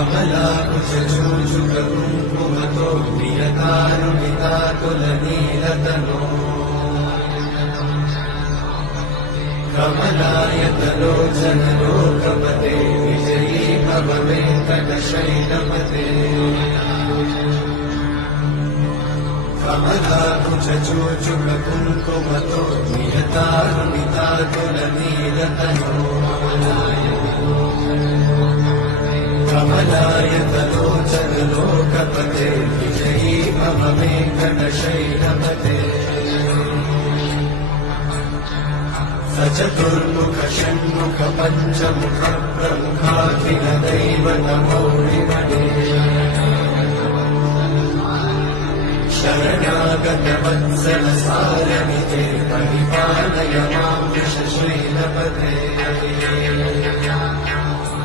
कमलाकुचूचुकुङ्कुमतो नियतानुमितातुलनीलतनो कमलायतलोचनलोकपते विजयी भव वेङ्कटशैलपते कमलाकुचूचुकुङ्कुमतो नियतानुमितातुलनीलतनो कमलायतलोचनलोकपते विजयी भव वेङ्कटशैलपते सचतुर्मुख षण्मुख पञ्चमुख प्रमुखाखिल दैवतमौलिमणे शरणागत वत्सल सारमिते परिपालय